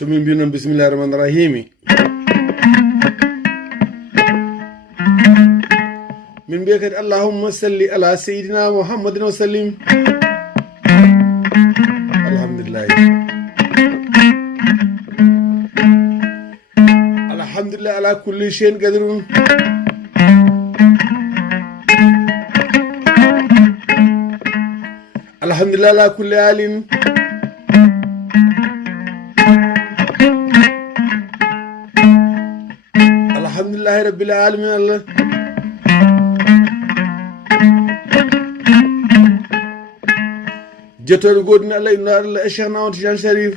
somin mbino bismillahir rahmanir rahim min biya kadi allahumma salli ala sayyidina muhammadin wa sallim. Alhamdulillah, alhamdulillah ala kulli shay'in qadirun. Alhamdulillah ala kulli halin. Alhamdulillahi rabbil alamin. Allah jettode godini Allah inna Allah Cheikh Ahmad Tidiane Chérif.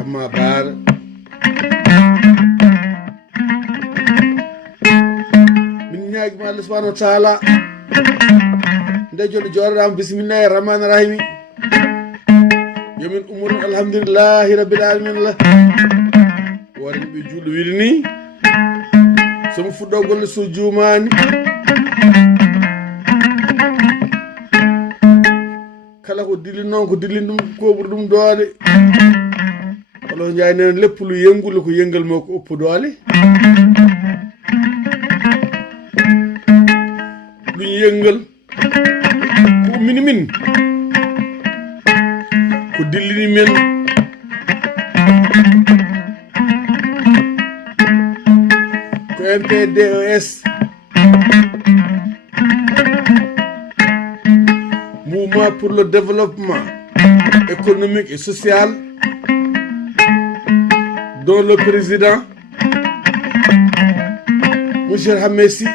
amma baar min ñaagima Allah subhanahu wa taala nde joɗo jooɗoɗama bisimillahi rahmani rahimi yomin umuren alhamdulillahi rabbil alamin. Allah wore ɓe julɗo wiide ni somo fuɗɗo golle so jumani kala ko dilli noon ko dillin ɗum ko ɓuri ɗum doole. olo jaay nene leppulu yengule ko yengal mo ko uppu doole. ɗum yengal ko ummini min ko dillini men ko MPDES mouvement pour le développement économique et social dont le président monsieur Hamessi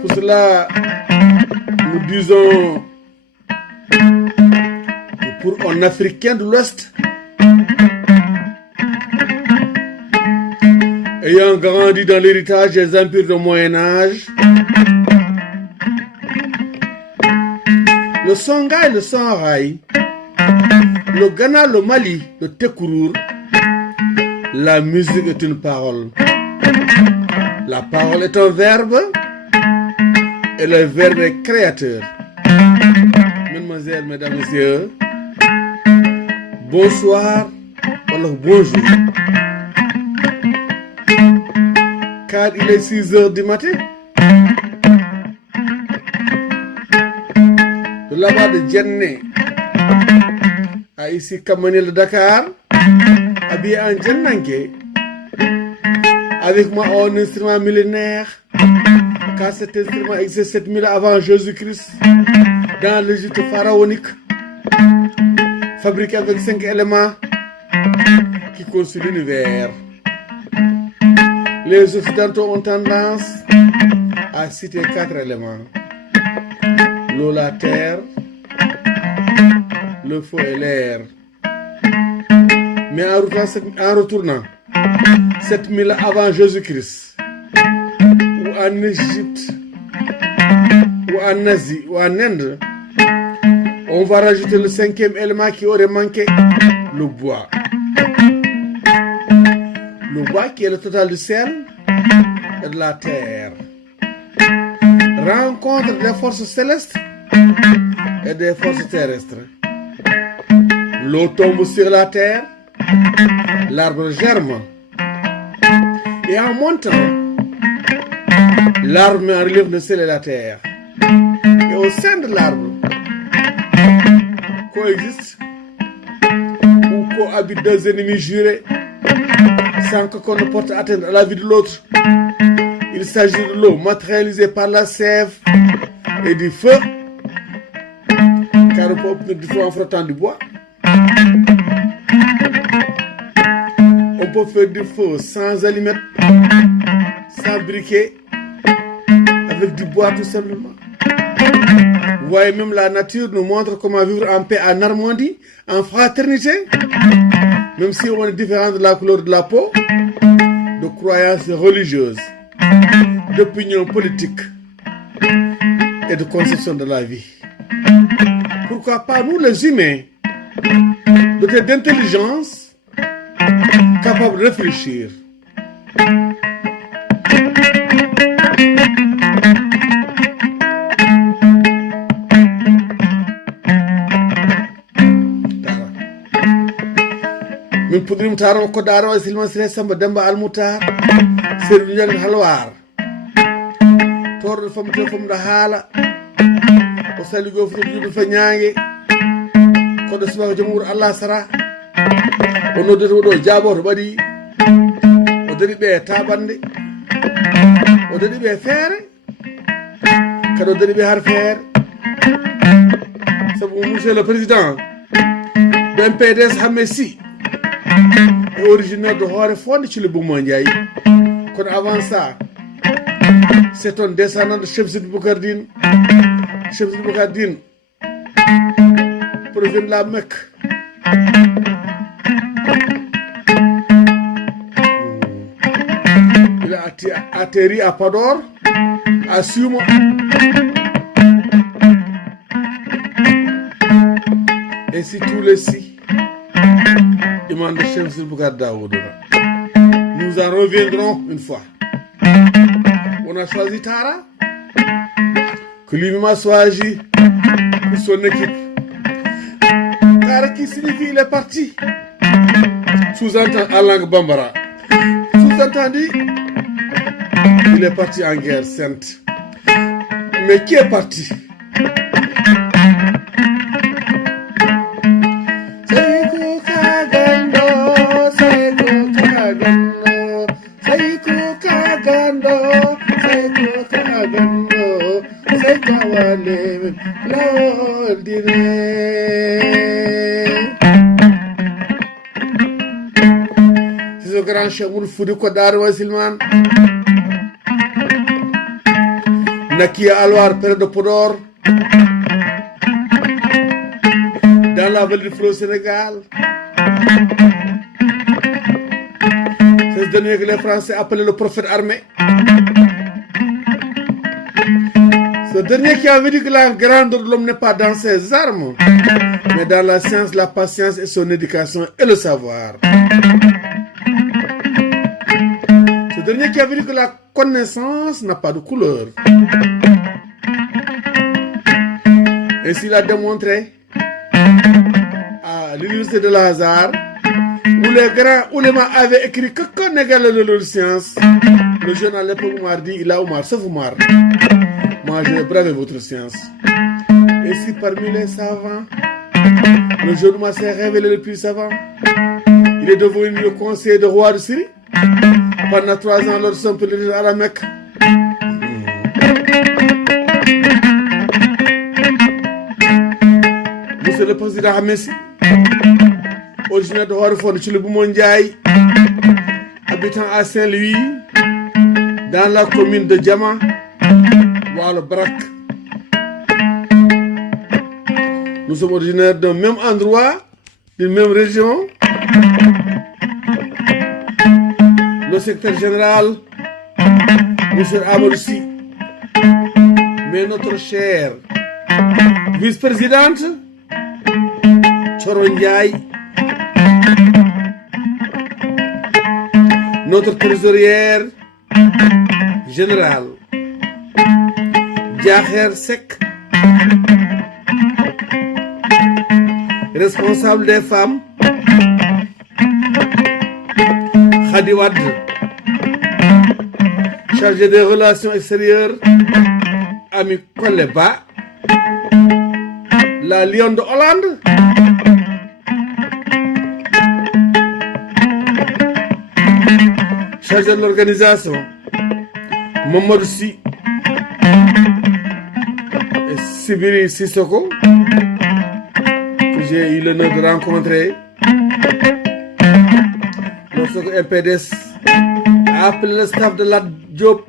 pour cela nous disons pour un Africain de l'Ouest ayant grandi dans l'héritage des empires du Moyen-Âge, le Songhai, le Songhai, le Ghana, le Mali, le Tekourour, la musique est une parole. La parole est un verbe et le verbe est créateur. Mesdemoiselles, mesdames, messieurs, bonsoir, alors bonjour. Car il est 6 heures du matin. De là-bas de Djenné à ici Kamani de Dakar, habillé en djennanké, avec moi un instrument millénaire, car cet instrument existe 7000 avant Jésus-Christ, dans l'Égypte pharaonique, fabriqué avec 5 éléments qui constituent l'univers. Les Occidentaux ont tendance à citer 4 éléments: l'eau, la terre, le feu et l'air. Mais en retournant 7000 avant Jésus-Christ, ou en Égypte, ou en Asie, ou en Inde, on va rajouter le 5e élément qui aurait manqué, le bois. Le bois qui est le total du ciel et de la terre. Rencontre des forces célestes et des forces terrestres. L'eau tombe sur la terre, l'arbre germe. Et en montant, l'arbre met en relief le ciel et la terre. Et au sein de l'arbre, coexistent ou cohabitent 2 ennemis jurés sans qu'on ne porte atteinte à la vie de l'autre. Il s'agit de l'eau matérialisée par la sève et du feu, car on peut obtenir du feu en frottant du bois. On peut faire du feu sans allumettes, sans briquet, avec du bois tout simplement. Vous voyez, même la nature nous montre comment vivre en paix, en harmonie, en fraternité. Même si on est différent de la couleur de la peau, de croyances religieuses, d'opinions politiques et de conception de la vie. Pourquoi pas nous les humains, dotés d'intelligence, capables de réfléchir. Min puɗɗirim taro ko daro e silman sire samba demba almutar serdu jang halwar torɗo famto famɗo haala o sali go foto juuɗo fa ñaange koɗo subaka joom wuuro allah sara o noddata oɗo jaaboto ɓaɗi o daɗi ɓe taɓande o daɗi ɓe feere kadi o daɗi ɓe har feere sabu monsieur le président de MPDS Hammé Sy est originaire de Hoore Fonde Thilo Bouma Ndiaye. Kon avant ça, c'est un descendant de Cheikh Sidi Boubacar Dine. Cheikh Sidi Boubacar Dine provient de la Mecque. Il a atterri à Podor, à Sumo. Ainsi tous les six. Imam de Cheikh Sidi Boubacar Daouda. Nous en reviendrons une fois. On a choisi Tara, que lui-même a choisi pour son équipe. Tara qui signifie il est parti. Sous-entend en langue bambara. Sous-entendu, il est parti en guerre sainte. Mais qui est parti? C'est ce grand Cheikh Oumar Foutiyou Kodar wa Silman naquit à Alwar, près de Podor, dans la vallée du fleuve Sénégal. C'est ce dernier que les Français appelaient le prophète armé. Ce dernier qui avait dit que la grandeur de l'homme n'est pas dans ses armes, mais dans la science, la patience et son éducation et le savoir. Ce dernier qui avait dit que la connaissance n'a pas de couleur. Ainsi, il a démontré à l'université de Lazare, où les grands oulémas avaient écrit qu'aucun n'égale de leur science. Le jeune à l'époque Oumar dit, il a Oumar, sauf Oumar. Moi, je vais braver votre science. Et si parmi les savants, le jeune Oumar s'est révélé le plus savant, il est devenu le conseiller de roi de Syrie. Pendant 3 ans, lors de son pèlerinage à la Mecque. Monsieur le président Hammé Sy, originaire de Hoore Fonde Thilo Bouma Ndiaye, habitant à Saint-Louis, dans la commune de Diama, Waalo Brak. Nous sommes originaires d'un même endroit, d'une même région. Le secrétaire général, M. Amadou Sy, mais notre chère vice-présidente, Thioro Ndiaye, notre trésorière générale, Diakher Seck, responsable des femmes, Khady Wade, chargé des relations extérieures, Ami Koleba, la Lionne de Hollande, chargé de l'organisation, Mamadou Sy et Sibiri Sissoko, que j'ai eu l'honneur de rencontrer lorsque MPDS a appelé le staff de Lat Diop,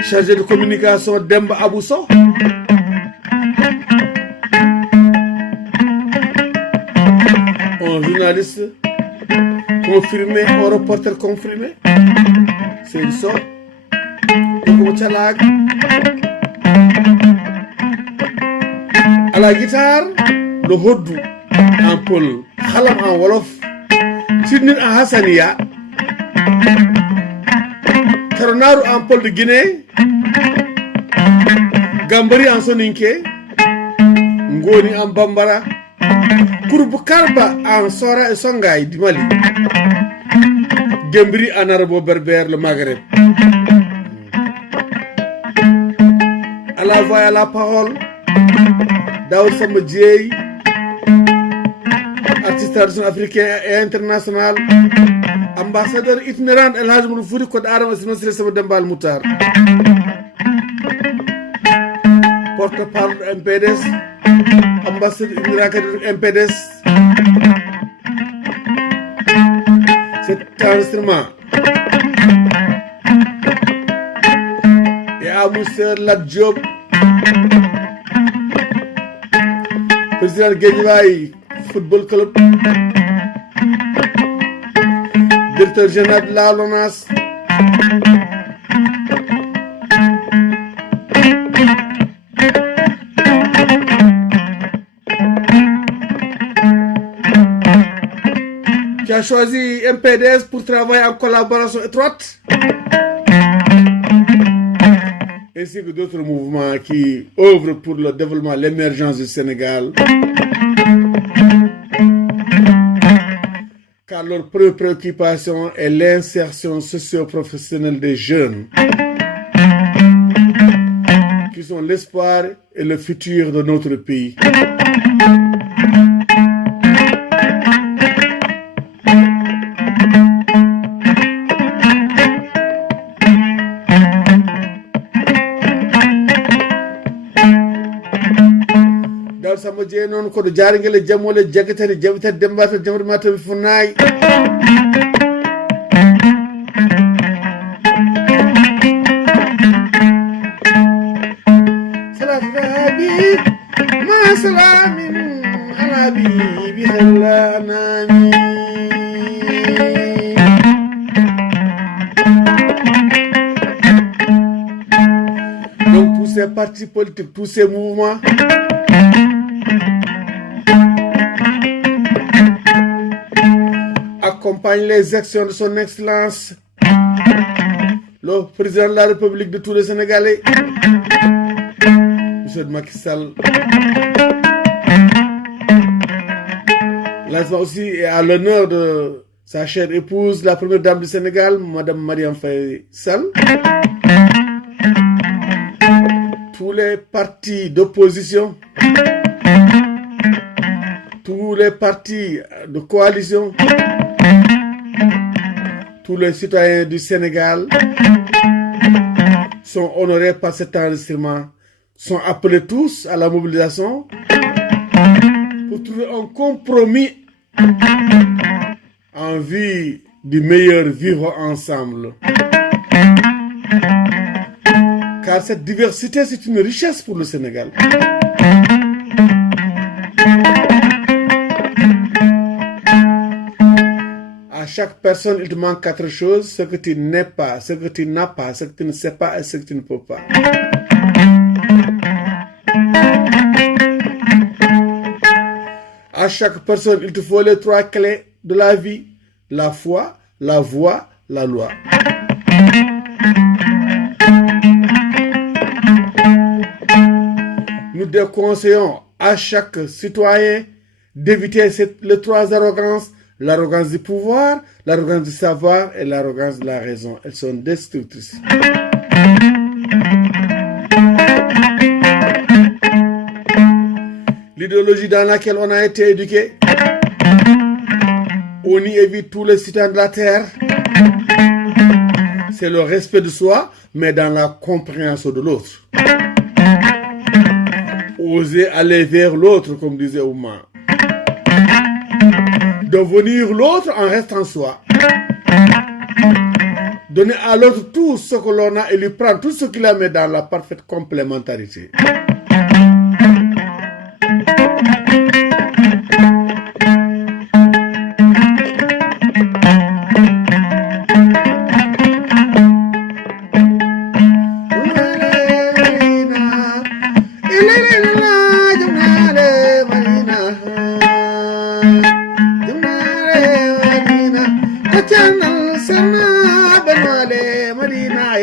chargé de communication Demba Abousso, un journaliste confirmé, un reporter confirmé. C'est une sorte. À la guitare, le hodou en pol, khalam en wolof, tidnir en hassania, karonaru en pol de Guinée, gambari en soninké, ngoni en bambara, kurbu karba en sora et songay du Mali, gembri en arabo-berbère le Maghreb. À la voix et à la parole, Daoud Samba Dieye, artiste africain et international, ambassadeur itinérant El Hadj Oumar Foutiyou Code Adama Siré Saba Dembal Moutar, porte-parole de MPDS, ambassadeur itinérant MPDS. Cet enregistrement est à Mousseur Lat Diop, président de Guédiawaye Football Club, directeur général de la LONASE, qui a choisi MPDS pour travailler en collaboration étroite, ainsi que d'autres mouvements qui œuvrent pour le développement, l'émergence du Sénégal, car leur première préoccupation est l'insertion socio-professionnelle des jeunes, qui sont l'espoir et le futur de notre pays. Samba Dieye non ko do jaringele jamole jagatare jabitare dembata jamre mata funay salatu rabbi ma salamin ala bi hallanani. Donc tous ces partis politiques, tous ces mouvements accompagne les actions de son Excellence, le président de la République de tous les Sénégalais, M. Macky Sall. Là aussi est à l'honneur de sa chère épouse, la première dame du Sénégal, Mme Marième Faye Sall. Tous les partis d'opposition, tous les partis de coalition, tous les citoyens du Sénégal sont honorés par cet enregistrement, sont appelés tous à la mobilisation pour trouver un compromis en vue du meilleur vivre ensemble. Car cette diversité, c'est une richesse pour le Sénégal. À chaque personne, il te manque 4 choses: ce que tu n'es pas, ce que tu n'as pas, ce que tu ne sais pas et ce que tu ne peux pas. À chaque personne, il te faut les 3 clés de la vie: la foi, la voix, la loi. Nous déconseillons à chaque citoyen d'éviter les 3 arrogances: l'arrogance du pouvoir, l'arrogance du savoir et l'arrogance de la raison. Elles sont destructrices. L'idéologie dans laquelle on a été éduqué, on y évite tous les citoyens de la terre. C'est le respect de soi, mais dans la compréhension de l'autre. Oser aller vers l'autre, comme disait Oumar. Devenir l'autre en restant soi. Donner à l'autre tout ce que l'on a et lui prendre tout ce qu'il a, mais dans la parfaite complémentarité.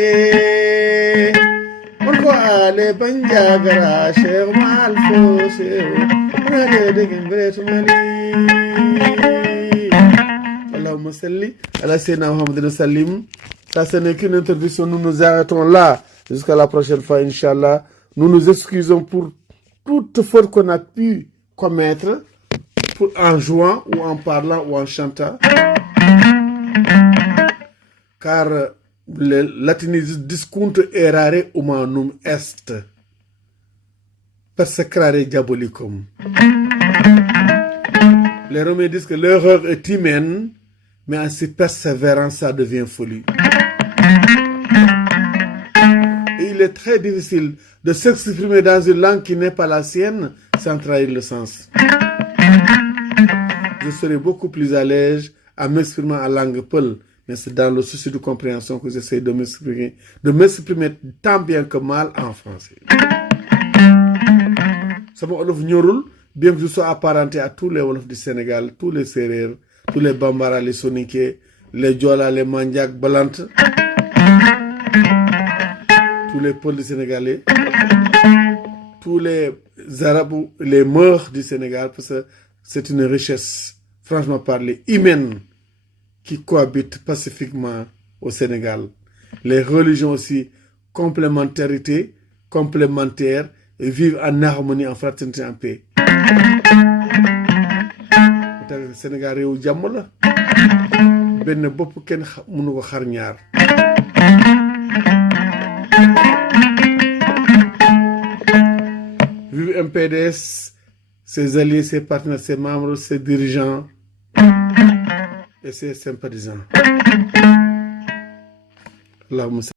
ye on ko ale banjagara Cheikh Mal Foseo rade de gembret mali Allahumma salli ala sayyidina Muhammadin sallim. Ça ce n'est qu'une introduction, nous nous arrêtons là jusqu'à la prochaine fois inchallah. Nous nous excusons pour toute faute qu'on a pu commettre en jouant ou en parlant ou en chantant, car le latinisme discount errare humanum est persecrare diabolicum. Les Romains disent que l'erreur est humaine, mais en se persévérant, ça devient folie. Et il est très difficile de s'exprimer dans une langue qui n'est pas la sienne sans trahir le sens. Je serai beaucoup plus à l'aise en m'exprimant en langue peul, mais c'est dans le souci de compréhension que j'essaie de m'exprimer tant bien que mal en français. Sama Wolof ñorul, bien que je sois apparenté à tous les Wolofs du Sénégal, tous les Sérères, tous les Bambara, les Soninké, les Diola, les Mandiak, Balantes, tous les Peuls du Sénégalais, tous les Arabes, les Meurs du Sénégal, parce que c'est une richesse, franchement parlé, humaine, qui cohabite pacifiquement au Sénégal. Les religions aussi, complémentarité, complémentaires, et vivent en harmonie, en fraternité, en paix. Le Sénégal réew jàmm la benn bopp kenn mënu ko xar ñaar. Vive MPDS, ses alliés, ses partenaires, ses membres, ses dirigeants et ses sympathisants. Allahumma